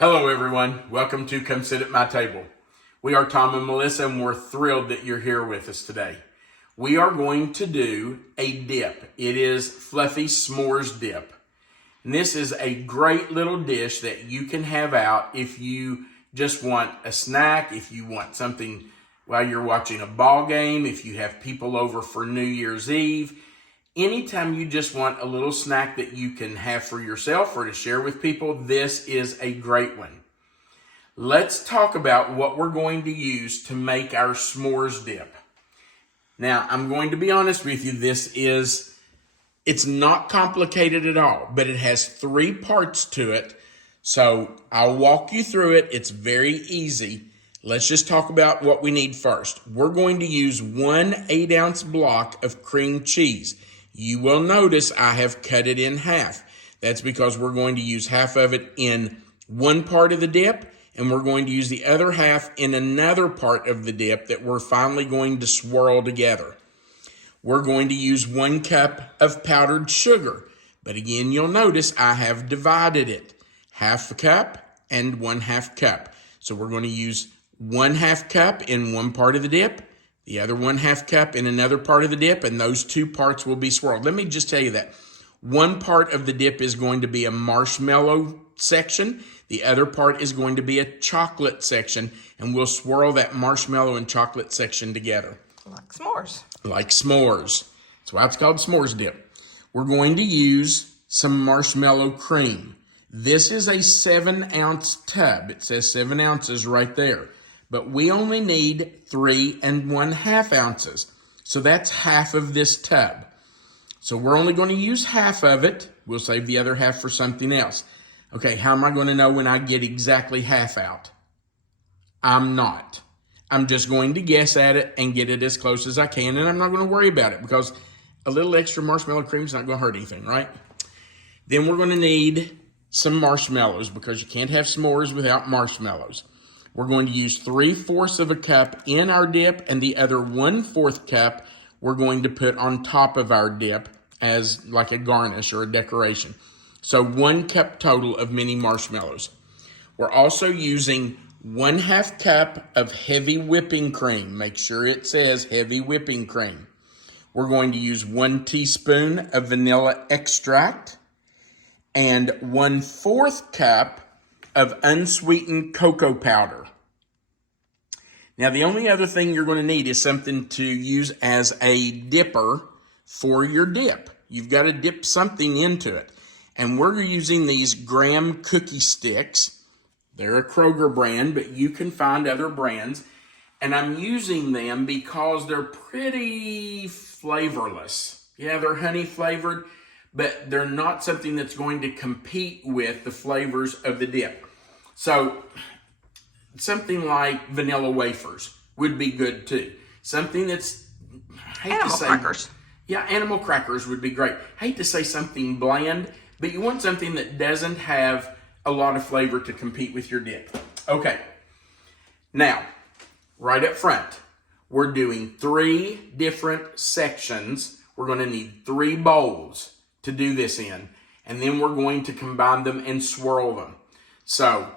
Hello everyone, welcome to Come Sit at My Table. We are Tom and Melissa and we're thrilled that you're here with us today. We are going to do a dip. It is fluffy s'mores dip. And this is a great little dish that you can have out if you just want a snack, if you want something while you're watching a ball game, if you have people over for New Year's Eve. Anytime you just want a little snack that you can have for yourself or to share with people, this is a great one. Let's talk about what we're going to use to make our s'mores dip. Now, I'm going to be honest with you, it's not complicated at all, but it has 3 parts to it. So I'll walk you through it. It's very easy. Let's just talk about what we need first. We're going to use 1 8-ounce block of cream cheese. You will notice I have cut it in half. That's because we're going to use half of it in one part of the dip, and we're going to use the other half in another part of the dip that we're finally going to swirl together. We're going to use 1 cup of powdered sugar, but again, you'll notice I have divided it. Half a cup and 1/2 cup. So we're going to use 1/2 cup in one part of the dip, the other 1/2 cup in another part of the dip, and those 2 parts will be swirled. Let me just tell you that. One part of the dip is going to be a marshmallow section. The other part is going to be a chocolate section, and we'll swirl that marshmallow and chocolate section together. Like s'mores. Like s'mores. That's why it's called s'mores dip. We're going to use some marshmallow cream. This is a 7-ounce tub. It says 7 ounces right there. But we only need 3 1/2 ounces. So that's half of this tub. So we're only going to use half of it. We'll save the other half for something else. Okay, how am I going to know when I get exactly half out? I'm not. I'm just going to guess at it and get it as close as I can, and I'm not going to worry about it because a little extra marshmallow cream is not going to hurt anything, right? Then we're going to need some marshmallows because you can't have s'mores without marshmallows. We're going to use 3/4 of a cup in our dip, and the other 1/4 cup we're going to put on top of our dip as like a garnish or a decoration. So 1 cup total of mini marshmallows. We're also using 1/2 cup of heavy whipping cream. Make sure it says heavy whipping cream. We're going to use 1 teaspoon of vanilla extract and 1/4 cup of unsweetened cocoa powder. Now, the only other thing you're going to need is something to use as a dipper for your dip. You've got to dip something into it. And we're using these graham cookie sticks. They're a Kroger brand, but you can find other brands. And I'm using them because they're pretty flavorless. Yeah, they're honey flavored, but they're not something that's going to compete with the flavors of the dip. So something like vanilla wafers would be good too. Something that's, Animal crackers. Yeah, animal crackers would be great. Hate to say something bland, but you want something that doesn't have a lot of flavor to compete with your dip. Okay, now, right up front, we're doing 3 different sections. We're going to need 3 bowls to do this in, and then we're going to combine them and swirl them. So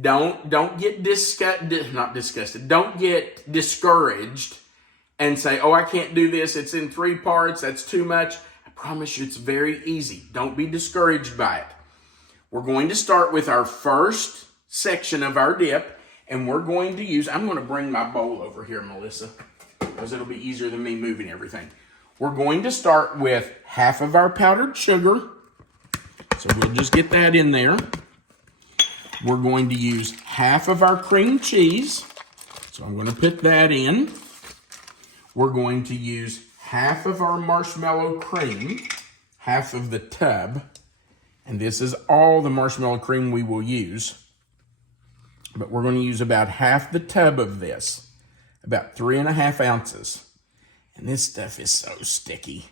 don't get disgusted. Don't get discouraged and say, oh, I can't do this. It's in 3 parts. That's too much. I promise you it's very easy. Don't be discouraged by it. We're going to start with our first section of our dip, and we're going to use, I'm going to bring my bowl over here, Melissa, because it'll be easier than me moving everything. We're going to start with half of our powdered sugar. So we'll just get that in there. We're going to use half of our cream cheese. So I'm going to put that in. We're going to use half of our marshmallow cream, half of the tub. And this is all the marshmallow cream we will use. But we're going to use about half the tub of this, about 3 1/2 ounces. And this stuff is so sticky.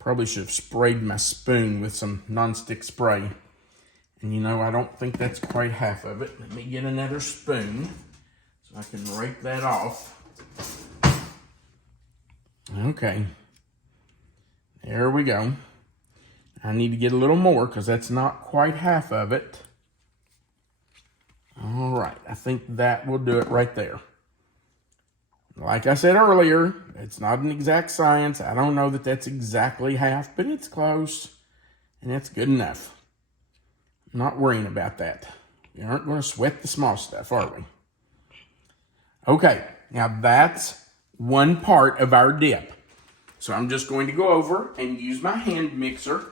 Probably should have sprayed my spoon with some nonstick spray. And you know, I don't think that's quite half of it. Let me get another spoon so I can rake that off. Okay. There we go. I need to get a little more because that's not quite half of it. All right, I think that will do it right there. Like I said earlier, it's not an exact science. I don't know that that's exactly half, but it's close, and that's good enough. I'm not worrying about that. We aren't going to sweat the small stuff, are we? Okay, now that's one part of our dip. So I'm just going to go over and use my hand mixer,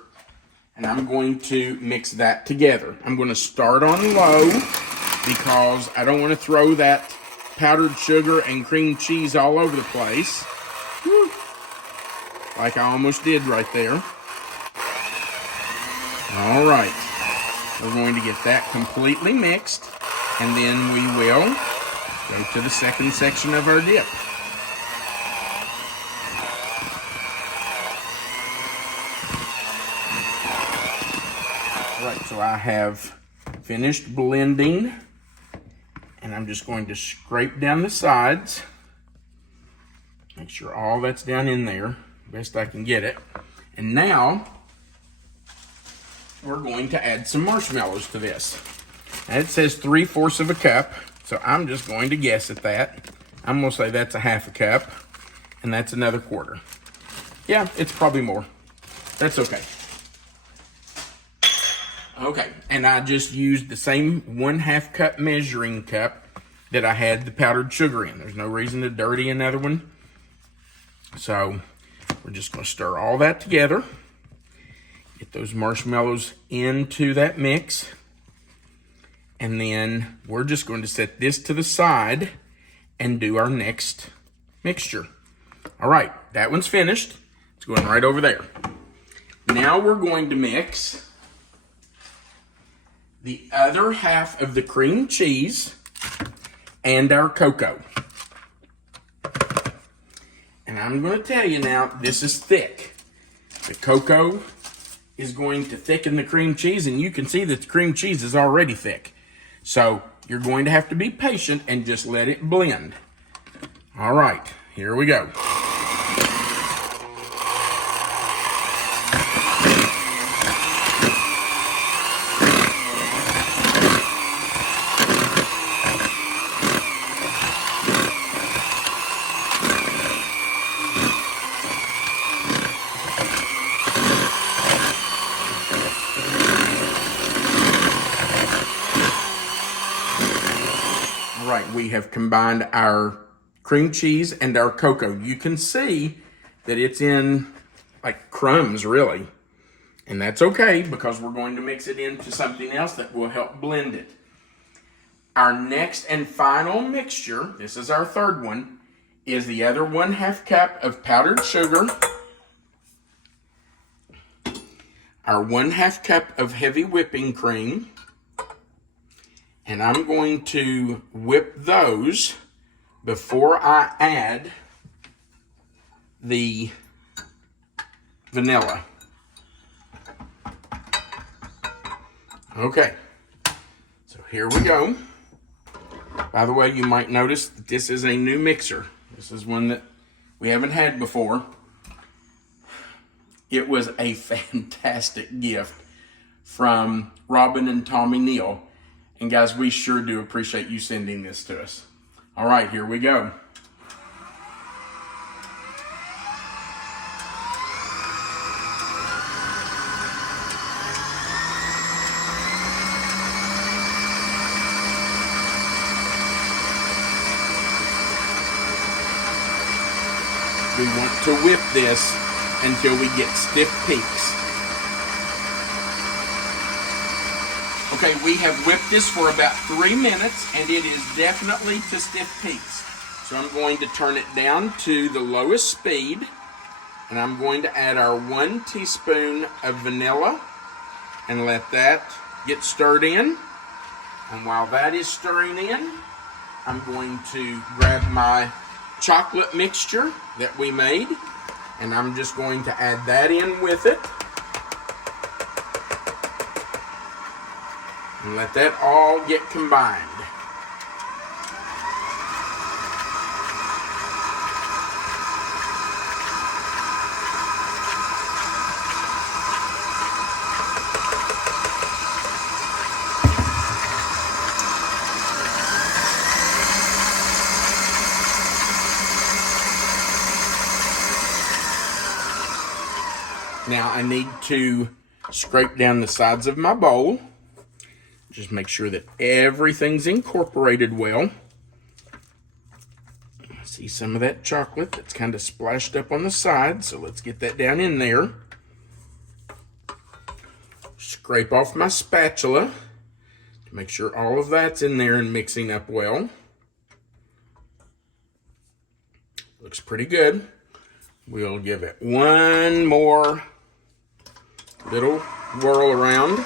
and I'm going to mix that together. I'm going to start on low because I don't want to throw that powdered sugar and cream cheese all over the place. Woo. Like I almost did right there. All right. We're going to get that completely mixed, and then we will go to the second section of our dip. All right, so I have finished blending, and I'm just going to scrape down the sides. Make sure all that's down in there, best I can get it. And now, we're going to add some marshmallows to this. And it says 3/4 of a cup, so I'm just going to guess at that. I'm going to say that's a half a cup, and that's another quarter. Yeah, it's probably more. That's okay. Okay, and I just used the same 1/2 cup measuring cup that I had the powdered sugar in. There's no reason to dirty another one. So we're just going to stir all that together. Get those marshmallows into that mix. And then we're just going to set this to the side and do our next mixture. All right, that one's finished. It's going right over there. Now we're going to mix the other half of the cream cheese and our cocoa. And I'm going to tell you now, this is thick. The cocoa is going to thicken the cream cheese, and you can see that the cream cheese is already thick. So you're going to have to be patient and just let it blend. All right, here we go. All right, we have combined our cream cheese and our cocoa. You can see that it's in like crumbs, really. And that's okay because we're going to mix it into something else that will help blend it. Our next and final mixture, this is our third one, is the other 1/2 cup of powdered sugar, our 1/2 cup of heavy whipping cream, and I'm going to whip those before I add the vanilla. Okay, so here we go. By the way, you might notice that this is a new mixer. This is one that we haven't had before. It was a fantastic gift from Robin and Tommy Neal. And guys, we sure do appreciate you sending this to us. All right, here we go. We want to whip this until we get stiff peaks. Okay, we have whipped this for about 3 minutes, and it is definitely to stiff peaks. So I'm going to turn it down to the lowest speed, and I'm going to add our 1 teaspoon of vanilla and let that get stirred in. And while that is stirring in, I'm going to grab my chocolate mixture that we made, and I'm just going to add that in with it. And let that all get combined. Now I need to scrape down the sides of my bowl. Just make sure that everything's incorporated well. I see some of that chocolate that's kind of splashed up on the side, so let's get that down in there. Scrape off my spatula to make sure all of that's in there and mixing up well. Looks pretty good. We'll give it one more little whirl around.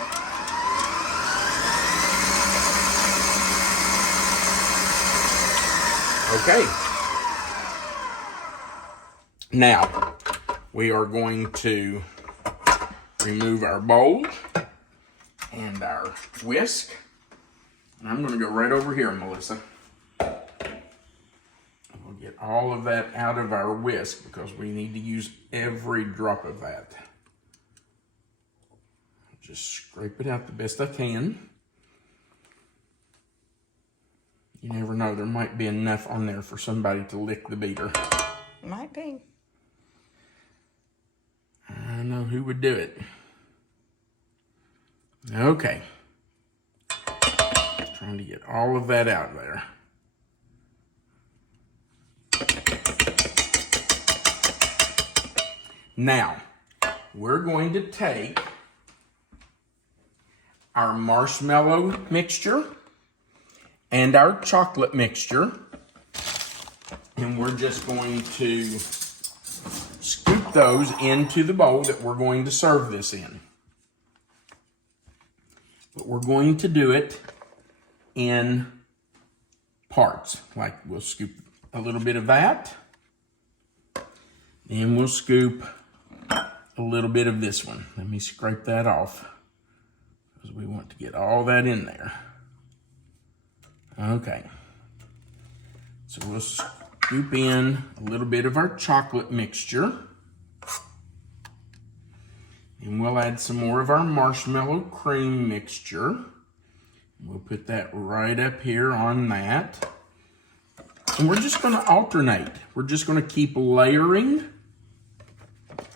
Okay. Now, we are going to remove our bowl and our whisk. And I'm going to go right over here, Melissa. We'll get all of that out of our whisk because we need to use every drop of that. Just scrape it out the best I can. You never know, there might be enough on there for somebody to lick the beater. Might be. I know who would do it. Okay. Trying to get all of that out there. Now, we're going to take our marshmallow mixture and our chocolate mixture, and we're just going to scoop those into the bowl that we're going to serve this in. But we're going to do it in parts. Like we'll scoop a little bit of that, then we'll scoop a little bit of this one. Let me scrape that off because we want to get all that in there. Okay, so we'll scoop in a little bit of our chocolate mixture. And we'll add some more of our marshmallow cream mixture. We'll put that right up here on that. And we're just going to alternate. We're just going to keep layering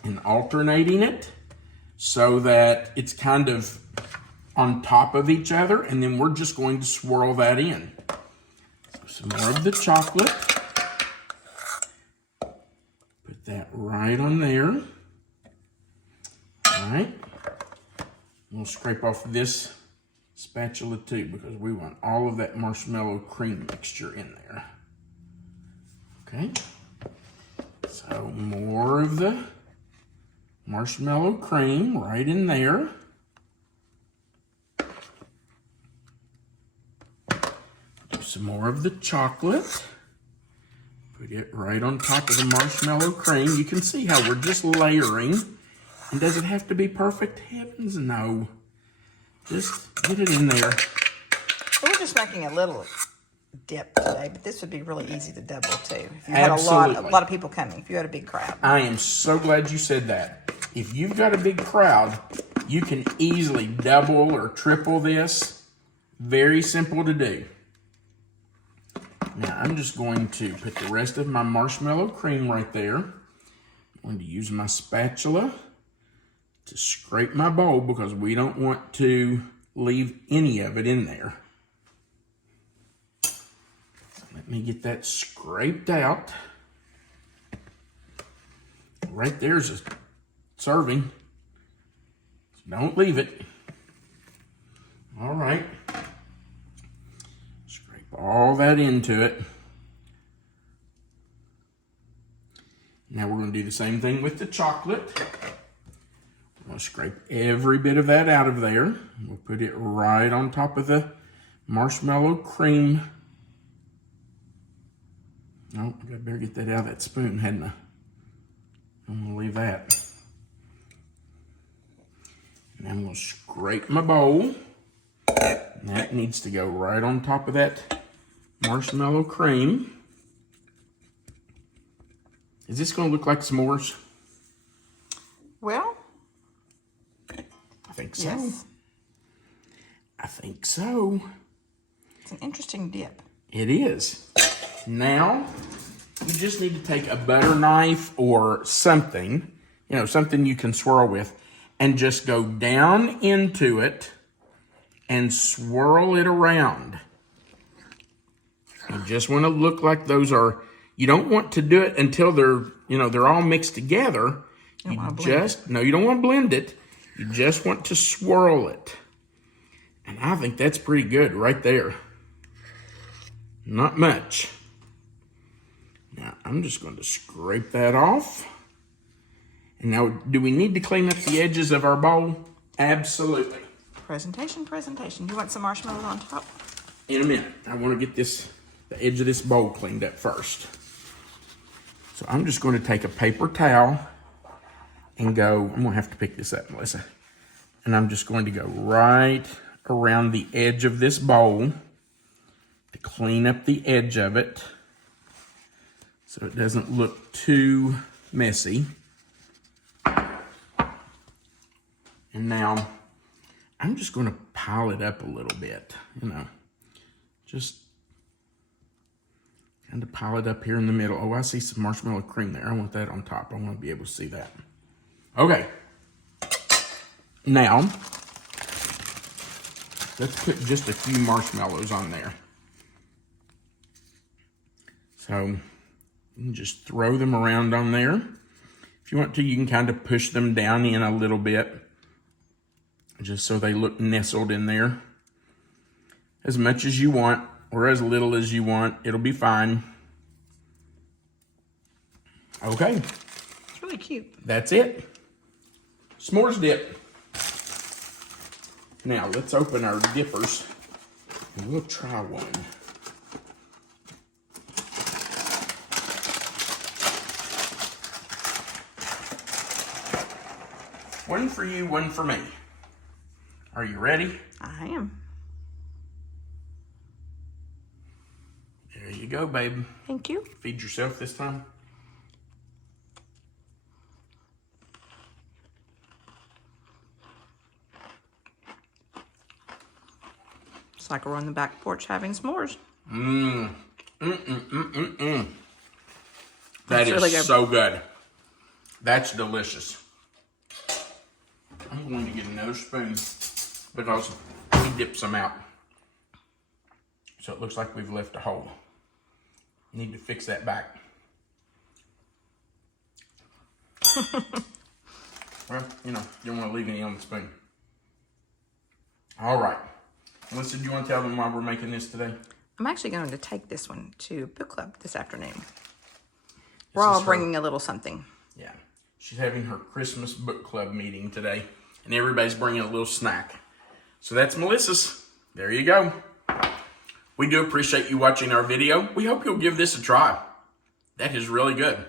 and alternating it so that it's kind of on top of each other, and then we're just going to swirl that in. So some more of the chocolate. Put that right on there. All right. We'll scrape off this spatula too because we want all of that marshmallow cream mixture in there. Okay. So more of the marshmallow cream right in there. Some more of the chocolate. Put it right on top of the marshmallow cream. You can see how we're just layering. And does it have to be perfect? Heavens no. Just get it in there. We're just making a little dip today, but this would be really easy to double too. If you had Absolutely. a lot of people coming, if you had a big crowd. I am so glad you said that. If you've got a big crowd, you can easily double or triple this. Very simple to do. Now I'm just going to put the rest of my marshmallow cream right there. I'm going to use my spatula to scrape my bowl because we don't want to leave any of it in there. So let me get that scraped out. Right there's a serving. So don't leave it. All right. All that into it. Now we're going to do the same thing with the chocolate. We're going to scrape every bit of that out of there. We'll put it right on top of the marshmallow cream. Oh, I better get that out of that spoon, hadn't I? I'm going to leave that. And I'm going to scrape my bowl. And that needs to go right on top of that marshmallow cream. Is this going to look like s'mores? Well, I think so. yes. I think so. It's an interesting dip. It is. Now, you just need to take a butter knife or something something you can swirl with, and just go down into it and swirl it around. You just want to look like those are, you don't want to do it until they're all mixed together. You don't want to blend it. You just want to swirl it. And I think that's pretty good right there. Not much. Now, I'm just going to scrape that off. And now, do we need to clean up the edges of our bowl? Absolutely. Presentation. You want some marshmallows on top? In a minute. I want to get the edge of this bowl cleaned up first. So I'm just going to take a paper towel and go, I'm going to have to pick this up, Melissa. And I'm just going to go right around the edge of this bowl to clean up the edge of it so it doesn't look too messy. And now I'm just going to pile it up a little bit, just kind of pile it up here in the middle. Oh, I see some marshmallow cream there. I want that on top. I want to be able to see that. Okay. Now, let's put just a few marshmallows on there. So, you can just throw them around on there. If you want to, you can kind of push them down in a little bit, just so they look nestled in there. As much as you want, or as little as you want, it'll be fine. Okay. It's really cute. That's it. S'mores dip. Now, let's open our dippers, and we'll try one. One for you, one for me. Are you ready? I am. There you go, babe. Thank you. Feed yourself this time. It's like we're on the back porch having s'mores. That is really good. So good. That's delicious. I'm going to get another spoon because we dipped some out. So it looks like we've left a hole. Need to fix that back. Well, you don't want to leave any on the spoon. All right. Melissa, do you want to tell them why we're making this today? I'm actually going to take this one to book club this afternoon. We're all bringing a little something. Yeah. She's having her Christmas book club meeting today, and everybody's bringing a little snack. So that's Melissa's. There you go. We do appreciate you watching our video. We hope you'll give this a try. That is really good.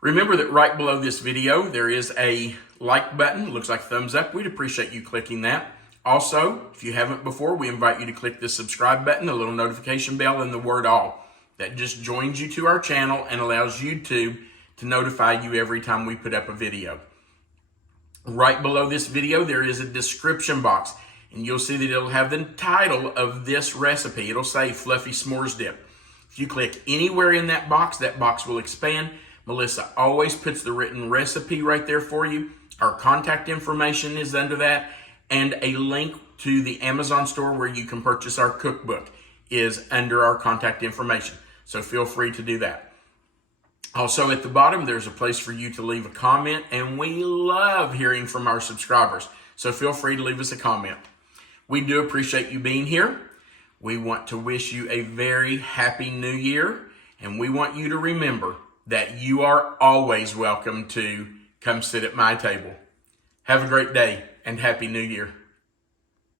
Remember that right below this video, there is a like button. It looks like a thumbs up. We'd appreciate you clicking that. Also, if you haven't before, we invite you to click the subscribe button, the little notification bell, and the word all. That just joins you to our channel and allows YouTube to notify you every time we put up a video. Right below this video, there is a description box, and you'll see that it'll have the title of this recipe. It'll say Fluffy S'mores Dip. If you click anywhere in that box will expand. Melissa always puts the written recipe right there for you. Our contact information is under that, and a link to the Amazon store where you can purchase our cookbook is under our contact information. So feel free to do that. Also at the bottom, there's a place for you to leave a comment, and we love hearing from our subscribers. So feel free to leave us a comment. We do appreciate you being here. We want to wish you a very happy new year, and we want you to remember that you are always welcome to come sit at my table. Have a great day and happy new year.